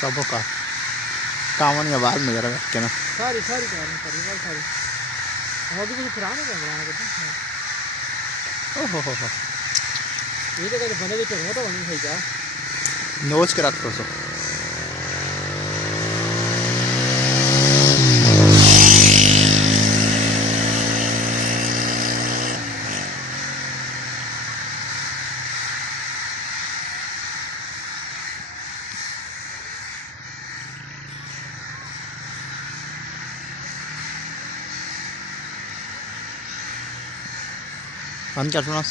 सबका कामन के बाद में जरा के ना सारी सारी सारी होगी कुछ पुराने कैमरा है ओहो हो ये तो बने भी चढ़ो तो बनी सही क्या नोच के रखो सो हम क्या सुना